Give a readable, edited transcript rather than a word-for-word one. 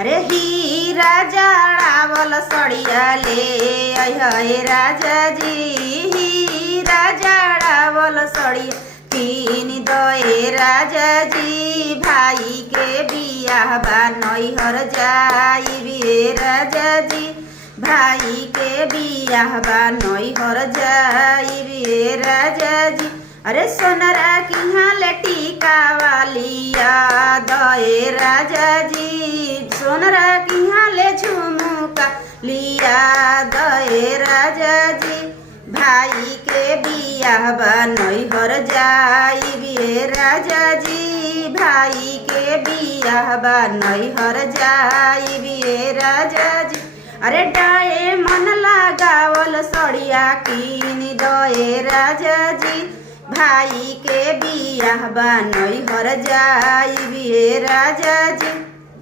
अरे हीरा जड़ावल सड़िया ले अहे राजा जी। हीरा जड़ावल सड़िया तीन दए राजा जी। भाई के बियाह बा नैहर जाइबे राजा जी। भाई के बियाह बा नैहर जाइबे राजा जी। अरे सोनरा की हाले टीका वालिया दए राजा जी। सोनरा की हाले झुमुका लिया दए राजा जी। भाई के बियाह बा नैहर जाइबे राजा जी। भाई के बियाह बा नैहर जाइबे राजा जी। अरे डाए मन लगावल सड़िया कीन दए राजा जी। भाई के बियाह बा नैहर जाइबे राजा जी।